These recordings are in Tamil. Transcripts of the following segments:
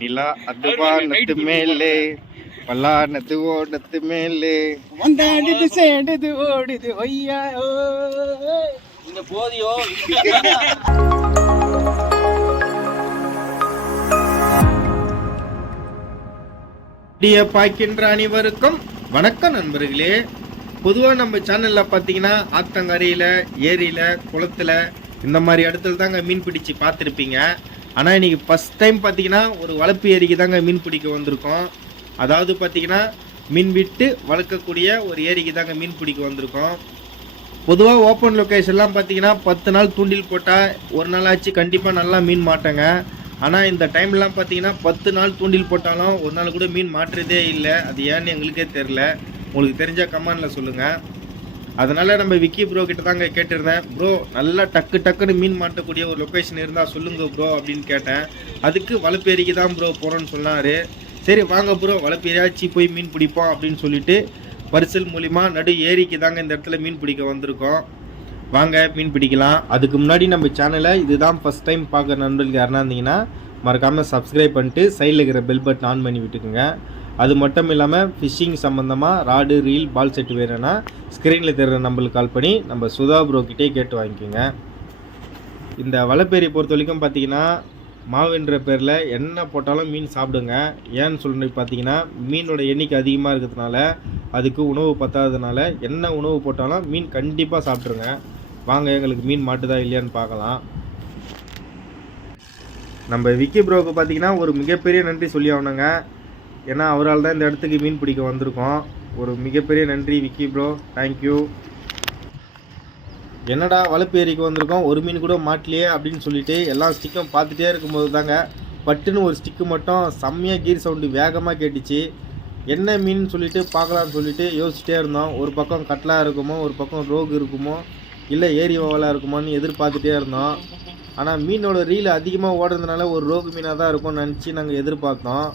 நிலா அதுவா நத்து மேலே பல்லா நத்து ஓடத்து மேலே வந்தாடுது சேடுது ஓடுது ஒய்யா இந்த போதியோ. பார்க்கின்ற அனைவருக்கும் வணக்கம் நண்பர்களே. பொதுவாக நம்ம சேனலில் பார்த்தீங்கன்னா ஆத்தங்கரையில், ஏரியில், குளத்தில் இந்த மாதிரி இடத்துல தாங்க மீன் பிடிச்சி பார்த்துருப்பீங்க. ஆனால் இன்றைக்கி ஃபஸ்ட் டைம் பார்த்தீங்கன்னா ஒரு வளர்ப்பு ஏரிக்கு தாங்க மீன் பிடிக்க வந்திருக்கோம். அதாவது பார்த்தீங்கன்னா மீன் விட்டு வளர்க்கக்கூடிய ஒரு ஏரிக்கு தாங்க மீன் பிடிக்க வந்திருக்கோம். பொதுவாக ஓப்பன் லொக்கேஷன்லாம் பார்த்தீங்கன்னா 10 நாள் தூண்டில் போட்டால் ஒரு நாள் ஆச்சு கண்டிப்பாக நல்லா மீன் மாட்டேங்க. ஆனால் இந்த டைம்லாம் பார்த்தீங்கன்னா 10 நாள் தூண்டில் போட்டாலும் ஒரு நாள் கூட மீன் மாட்டுறதே இல்லை. அது ஏன்னு எங்களுக்கே தெரில. உங்களுக்கு தெரிஞ்சால் கமெண்டில் சொல்லுங்கள். அதனால் நம்ம விக்கி ப்ரோ கிட்ட தாங்க கேட்டிருந்தேன். ப்ரோ நல்லா டக்குன்னு மீன் மாட்டக்கூடிய ஒரு லொக்கேஷன் இருந்தால் சொல்லுங்கள் ப்ரோ அப்படின்னு கேட்டேன். அதுக்கு வளப்பேரிக்கு தான் ப்ரோ போகிறோன்னு சொன்னார். சரி வாங்க ப்ரோ வளப்பேரியாச்சு போய் மீன் பிடிப்போம் அப்படின்னு சொல்லிட்டு பரிசல் மூலிமா நடு ஏரிக்கு தாங்க இந்த இடத்துல மீன் பிடிக்க வந்திருக்கோம். வாங்க மீன் பிடிக்கலாம். அதுக்கு முன்னாடி நம்ம சேனலை இதுதான் ஃபஸ்ட் டைம் பார்க்குற நண்பர்களுக்கு யாருனா இருந்தீங்கன்னா மறக்காமல் சப்ஸ்கிரைப் பண்ணிட்டு சைடில் இருக்கிற பெல் பட்டன் ஆன் பண்ணி விட்டுக்குங்க. அது மட்டும் இல்லாமல் ஃபிஷ்ஷிங் சம்மந்தமாக ராடு, ரீல், பால் செட்டு வேணும்னா ஸ்க்ரீனில் தெரிகிற நம்பருக்கு கால் பண்ணி நம்ம சுதா ப்ரோக்கிட்டே கேட்டு வாங்கிக்கோங்க. இந்த வளப்பேரி பொறுத்த வரைக்கும் பார்த்தீங்கன்னா மாவுன்ற பேரில் என்ன போட்டாலும் மீன் சாப்பிடுங்க. ஏன்னு சொல்லிட்டு பார்த்தீங்கன்னா மீனோட எண்ணிக்கை அதிகமாக இருக்கிறதுனால, அதுக்கு உணவு பத்தாததுனால என்ன உணவு போட்டாலும் மீன் கண்டிப்பாக சாப்பிட்ருங்க. வாங்க எங்களுக்கு மீன் மாட்டுதா இல்லையான்னு பார்க்கலாம். நம்ம விக்கி ப்ரோவுக்கு பார்த்தீங்கன்னா ஒரு மிகப்பெரிய நன்றி சொல்லி ஆகணுங்க. ஏன்னா அவரால் தான் இந்த இடத்துக்கு மீன் பிடிக்க வந்திருக்கோம். ஒரு மிகப்பெரிய நன்றி விக்கி ப்ரோ, தேங்க்யூ. என்னடா வளர்ப்பு ஏரிக்கு வந்திருக்கோம் ஒரு மீன் கூட மாட்டலையே அப்படின்னு சொல்லிட்டு எல்லா ஸ்டிக்கும் பார்த்துட்டே இருக்கும்போது தாங்க பட்டுன்னு ஒரு ஸ்டிக்கு மட்டும் செம்மையாக கீர் சவுண்டு வேகமாக கேட்டுச்சு. என்ன மீன் சொல்லிட்டு பார்க்கலான்னு சொல்லிட்டு யோசிச்சிட்டே இருந்தோம். ஒரு பக்கம் கட்லா இருக்குமோ, ஒரு பக்கம் ரோகு இருக்குமோ, இல்லை ஏரி ஓவலாக இருக்குமோன்னு எதிர்பார்த்துட்டே இருந்தோம். ஆனால் மீனோட ரீல் அதிகமாக ஓடுறதுனால ஒரு ரோகு மீனாக தான் இருக்கும்னு நினச்சி நாங்கள் எதிர்பார்த்தோம்.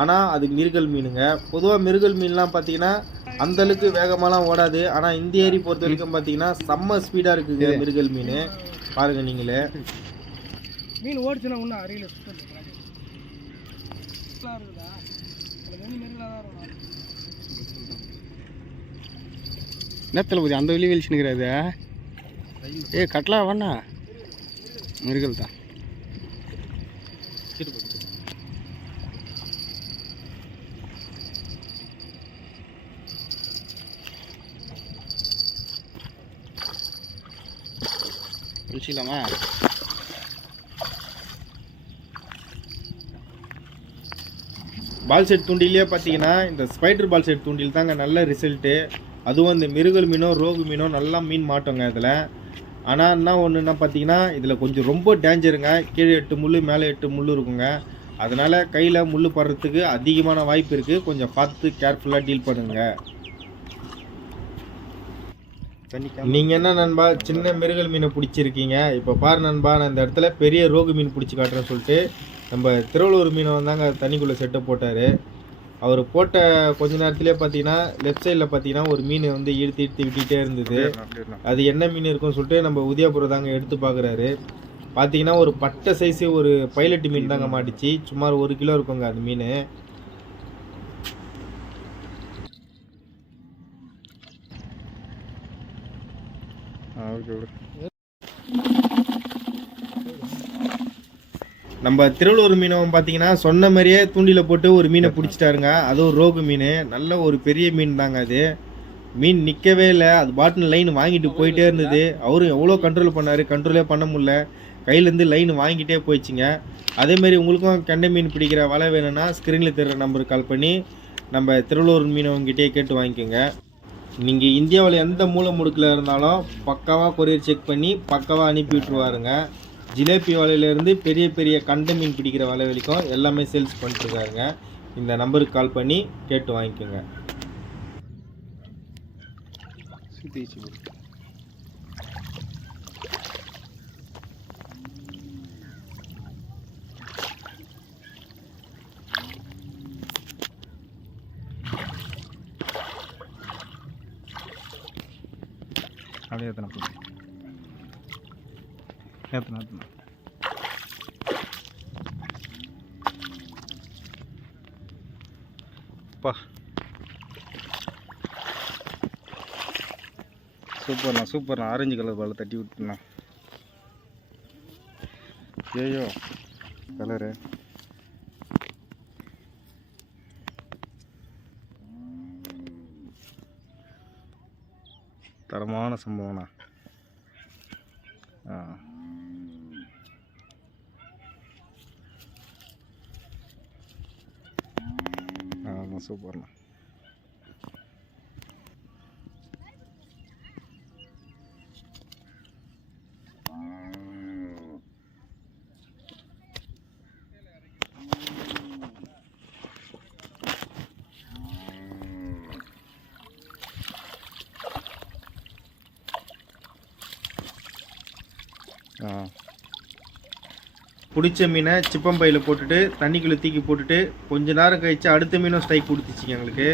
ஆனால் அது மிருகல் மீனுங்க. பொதுவாக மிருகல் மீன்லாம் பார்த்தீங்கன்னா அந்தளவுக்கு வேகமாலாம் ஓடாது. ஆனால் இந்த ஏரி பொறுத்த வரைக்கும் பார்த்தீங்கன்னா செம்ம ஸ்பீடாக இருக்குங்க மிருகல் மீன். பாருங்கள் நீங்களே. மீன் ஓடிச்சுன்னா ஒன்றும் அருகில் நேரத்தில் போது அந்த வெளியே வெளிச்சுனுக்கிறாது. கட்டலா வேணா மிருகல் தான். பிடிச்சிக்கலாமா? பால் செட் தூண்டிலே பார்த்தீங்கன்னா இந்த ஸ்பைடர் பால் செட் தூண்டில் தாங்க நல்ல ரிசல்ட்டு. அதுவும் இந்த மிருகல் மீனோ ரோகு மீனோ நல்லா மீன் மாட்டோங்க இதில். ஆனால் என்ன ஒன்றுன்னா பார்த்தீங்கன்னா இதில் கொஞ்சம் ரொம்ப டேஞ்சருங்க. கீழே 8 முள் மேலே 8 முள் இருக்குங்க. அதனால் கையில் முள் படுறதுக்கு அதிகமான வாய்ப்பு இருக்குது. கொஞ்சம் பார்த்து கேர்ஃபுல்லாக டீல் பண்ணுங்க. நீங்கள் என்ன நண்பா சின்ன மிருகல் மீனை பிடிச்சிருக்கீங்க. இப்போ பாரு நண்பா நான் இந்த இடத்துல பெரிய ரோகு மீன் பிடிச்சி காட்டுறேன்னு சொல்லிட்டு நம்ம திருவள்ளூர் மீனை வந்தாங்க தண்ணிக்குள்ளே செட்டை போட்டார். அவர் போட்ட கொஞ்ச நேரத்துலேயே பார்த்தீங்கன்னா லெஃப்ட் சைடில் பார்த்தீங்கன்னா ஒரு மீன் வந்து இழுத்து விட்டுட்டே இருந்தது. அது என்ன மீன் இருக்குன்னு சொல்லிட்டு நம்ம உதயபுரம் தாங்க எடுத்து பார்க்குறாரு. பார்த்தீங்கன்னா ஒரு பட்டை சைஸு ஒரு பைலட் மீன் தாங்க மாட்டிச்சு. சுமார் 1 கிலோ இருக்குங்க அந்த மீன். நம்ம திருவள்ளூர் மீனவன் பார்த்தீங்கன்னா சொன்ன மாதிரியே தூண்டியில் போட்டு ஒரு மீனை பிடிச்சிட்டாருங்க. அதுவும் ரோகு மீன். நல்ல ஒரு பெரிய மீன் தாங்க அது. மீன் நிற்கவே இல்லை. அது பாட்டில் லைன் வாங்கிட்டு போயிட்டே இருந்தது. அவரும் எவ்வளோ கண்ட்ரோல் பண்ணார், கண்ட்ரோலே பண்ண முடியல. கையிலேருந்து லைன் வாங்கிட்டே போயிடுச்சுங்க. அதேமாதிரி உங்களுக்கும் கெண்டை மீன் பிடிக்கிற வலை வேணும்னா ஸ்க்ரீனில் தெரிகிற நம்பருக்கு கால் பண்ணி நம்ம திருவள்ளூர் மீனவங்கிட்டே கேட்டு வாங்கிக்கோங்க. நீங்கள் இந்தியாவில் எந்த மூலை முடுக்கில் இருந்தாலும் பக்காவாக கொரியர் செக் பண்ணி பக்காவாக அனுப்பி விட்டுருவாருங்க. ஜிலேபி வலையிலேருந்து பெரிய பெரிய கண்டை மீன் பிடிக்கிற வலை வரைக்கும் எல்லாமே சேல்ஸ் பண்ணிட்டுருக்காருங்க. இந்த நம்பருக்கு கால் பண்ணி கேட்டு வாங்கிக்கோங்க. அப்படியே ஏற்றணும் போட்டு ஏற்றணும் அப்பா சூப்பர்ண்ணா ஆரஞ்சு கலர் பால் தட்டி விட்டுண்ணா ஐயோ கலரு தரமான சம்பவம்ண்ணா ஆமாம் சூப்பர்ண்ணா பிடிச்ச மீனை சிப்பம்பையில் போட்டுட்டு தண்ணிக்குள்ளே தூக்கி போட்டுட்டு கொஞ்ச நேரம் கழிச்சு அடுத்த மீனும் ஸ்ட்ரைக் கொடுத்துச்சிங்க எங்களுக்கு.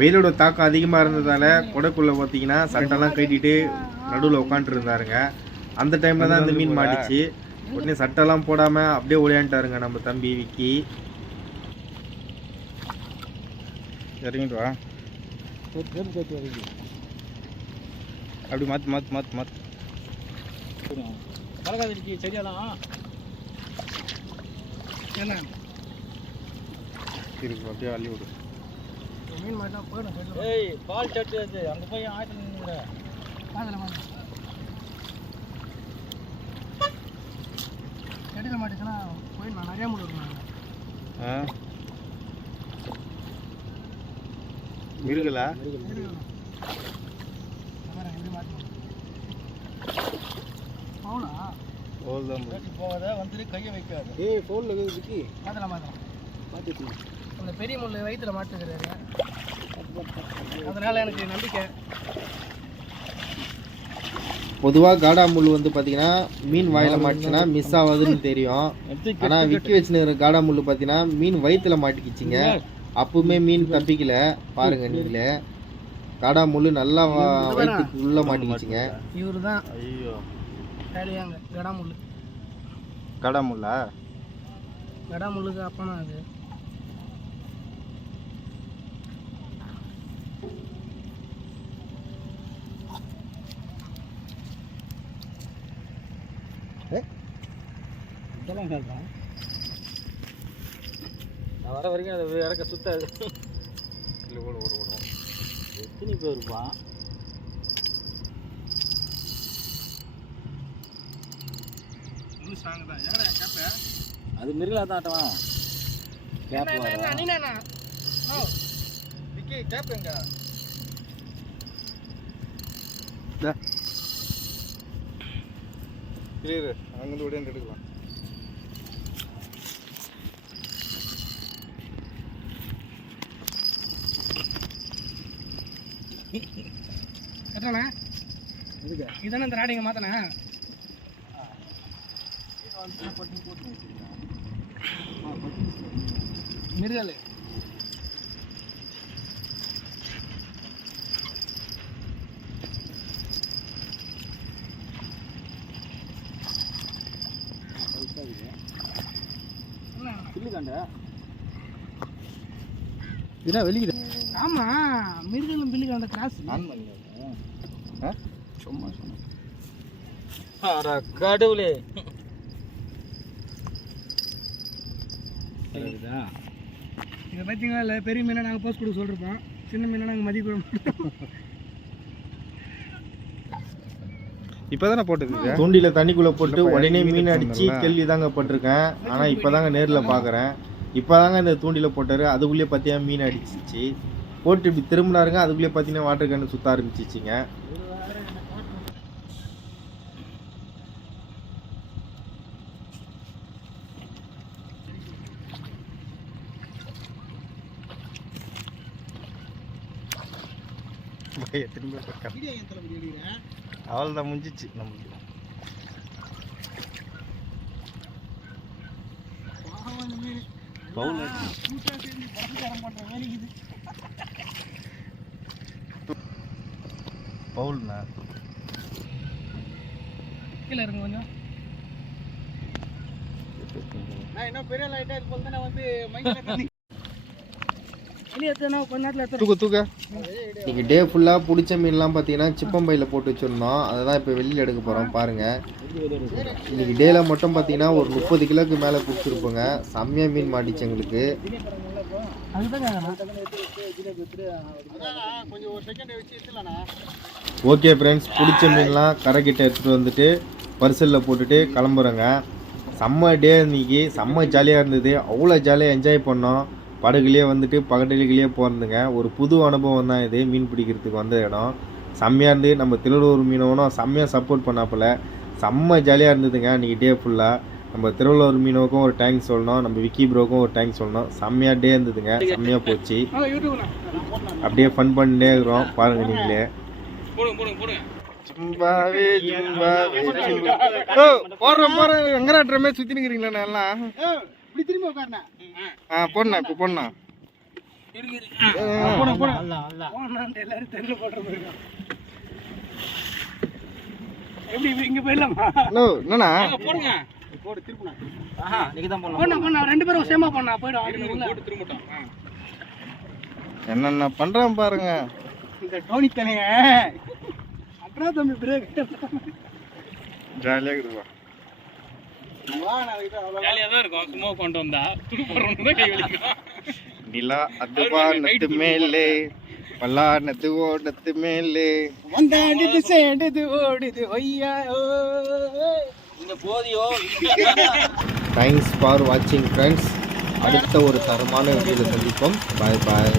வெயிலோட தாக்கம் அதிகமாக இருந்ததால் கொடைக்குள்ளே பார்த்தீங்கன்னா சட்டெல்லாம் கட்டிட்டு நடுவில் உட்காந்துட்டு இருந்தாருங்க. அந்த டைமில் தான் இந்த மீன் மாட்டிச்சு. உடனே சட்டெல்லாம் போடாமல் அப்படியே ஓடியான்ட்டாருங்க நம்ம தம்பி விக்கி. இறங்கிட்டு வா அப்படி மாற்று சரியாதான் என்ன இருக்கு அப்படியே அள்ளி விடு. மீன் மாட்டா போயிடும். பால் சட்டு அது அங்கே போய் செடியில் மாட்டுச்சுன்னா போயிடலாம். நிறையா முள் இருக்குங்க. மிருகலா போகாத வந்துட்டு கையை வைக்காது. ஃபோனில் விக்கி மாற்றலாம் மாற்றிக்கலாம். அந்த பெரிய முள் வயிற்றுல மாட்டுக்கிறாரு. அதனால் எனக்கு நம்பிக்கை. பொதுவாக காடா முள் வந்து பார்த்தீங்கன்னா மீன் வாயில் மாட்டுச்சுன்னா மிஸ் ஆகாதுன்னு தெரியும். ஆனால் விக்கி வச்சுன்னு காடா முள் பார்த்தீங்கன்னா மீன் வயிற்றுல மாட்டிக்கிச்சிங்க. அப்பவுமே மீன் தப்பிக்கல. பாருங்க நீங்களே காடா முள் நல்லா வயிற்றுக்கு உள்ள மாட்டிக்கிச்சிங்க. இவரு தான் ஐயோ கடா முள். கடா முள்ளா? கடா முள்ளுக்கு அப்பனா அது இதெல்லாம் கேட்பேன். நான் வர வரைக்கும் அதை இறக்க சுத்தாது. இல்லை ஓடுவோம். எத்தனை பேர் இருப்பான்? அது மிருகலா தான் ஆட்டம். கேப்புங்க அங்கிருந்து உடனே எடுக்கலாம். எத்தனை இதானே இந்த ராடிங்க மாத்தனே. மிருகல் வெளியிட. ஆமா மிருகலும் பில்லுக்காண்ட கிராஸ் சும்மா கடவுளே. இதை பார்த்தீங்களா இல்லை, பெரிய மீனை நாங்கள் போஸ்ட் கொடுக்க சொல்லிருப்போம், சின்ன மீனை நாங்கள் மதிக்க மாட்டோம். இப்போதானே போட்டது தூண்டில தண்ணிக்குள்ளே போட்டு உடனே மீன் அடித்து கேள்வி தாங்க பட்டிருக்கேன். ஆனால் இப்போ தாங்க நேரில் பார்க்குறேன். இப்போ தாங்க இந்த தூண்டில போட்டார். அதுக்குள்ளேயே பார்த்தீங்கன்னா மீன் அடிச்சிச்சு. போட்டு இப்படி திரும்பினாருங்க. அதுக்குள்ளேயே பார்த்தீங்கன்னா வாட்டர் கேனு சுற்ற ஆரம்பிச்சிச்சிங்க. திரும்ப அவள் தான் முடிஞ்சிச்சு நம்மளுக்கு. பவுல்ண்ணா கீழே இருங்க கொஞ்சம். நான் இன்னும் பெரிய லைட்டாக இது போல் தானே வந்து கொஞ்ச நேரத்தில் தூக்க இன்னைக்கு டே ஃபுல்லாக பிடிச்ச மீன்லாம் பார்த்தீங்கன்னா சிப்பம்பையில் போட்டு வச்சுருந்தோம். அதை தான் இப்போ வெளியில் எடுக்க போகிறோம் பாருங்கள். இன்னைக்கு டேயில் மட்டும் பார்த்தீங்கன்னா ஒரு 30 கிலோக்கு மேலே பிடிச்சிருப்போங்க. செம்மையாக மீன் மாட்டிச்சு எங்களுக்கு. ஓகே ஃப்ரெண்ட்ஸ், பிடிச்ச மீன்லாம் கரைக்கிட்ட எடுத்துகிட்டு வந்துட்டு பரிசலில் போட்டுட்டு கிளம்புறோங்க. செம்ம டே இன்னைக்கு, செம்ம ஜாலியாக இருந்தது. அவ்வளோ ஜாலியாக என்ஜாய் பண்ணோம். படகுலேயே வந்துட்டு பகடலுக்குள்ளேயே போகிறதுங்க. ஒரு புது அனுபவம் தான் இது. மீன் பிடிக்கிறதுக்கு வந்த இடம் செம்மையாக இருந்து நம்ம திருவள்ளூர் மீனவனும் செம்மையாக சப்போர்ட் பண்ணாப்புல செம்ம ஜாலியாக இருந்ததுங்க இன்றைக்கி டே ஃபுல்லாக. நம்ம திருவள்ளூர் மீனவுக்கும் ஒரு தேங்க்ஸ் சொல்லணும், நம்ம விக்கி ப்ரோக்கும் ஒரு தேங்க்ஸ் சொல்லணும். செம்மையாக டே இருந்ததுங்க, செம்மையாக போச்சு. அப்படியே ஃபன் பண்ணிட்டே இருக்கிறோம் பாருங்கள் நீங்களே. போடுறேன் எங்கராட்டுறமே சுற்றி நிற்கிறீங்களா எல்லாம்? போடணா இப்போ போடணா. என்னண்ணா என்னென்ன பண்றேன் பாருங்க. ஜாலியாக இருக்குதுவா. நிலா அதுவா நத்து மேலே பல்லானது ஓடத்து மேலே வந்தாடுது சேடுது ஓடுது ஒய்யா. தேங்க்ஸ் ஃபார் வாட்சிங் ஃப்ரெண்ட்ஸ். அடுத்த ஒரு தரமான வீடியோவில் சந்திப்போம். பாய் பாய்.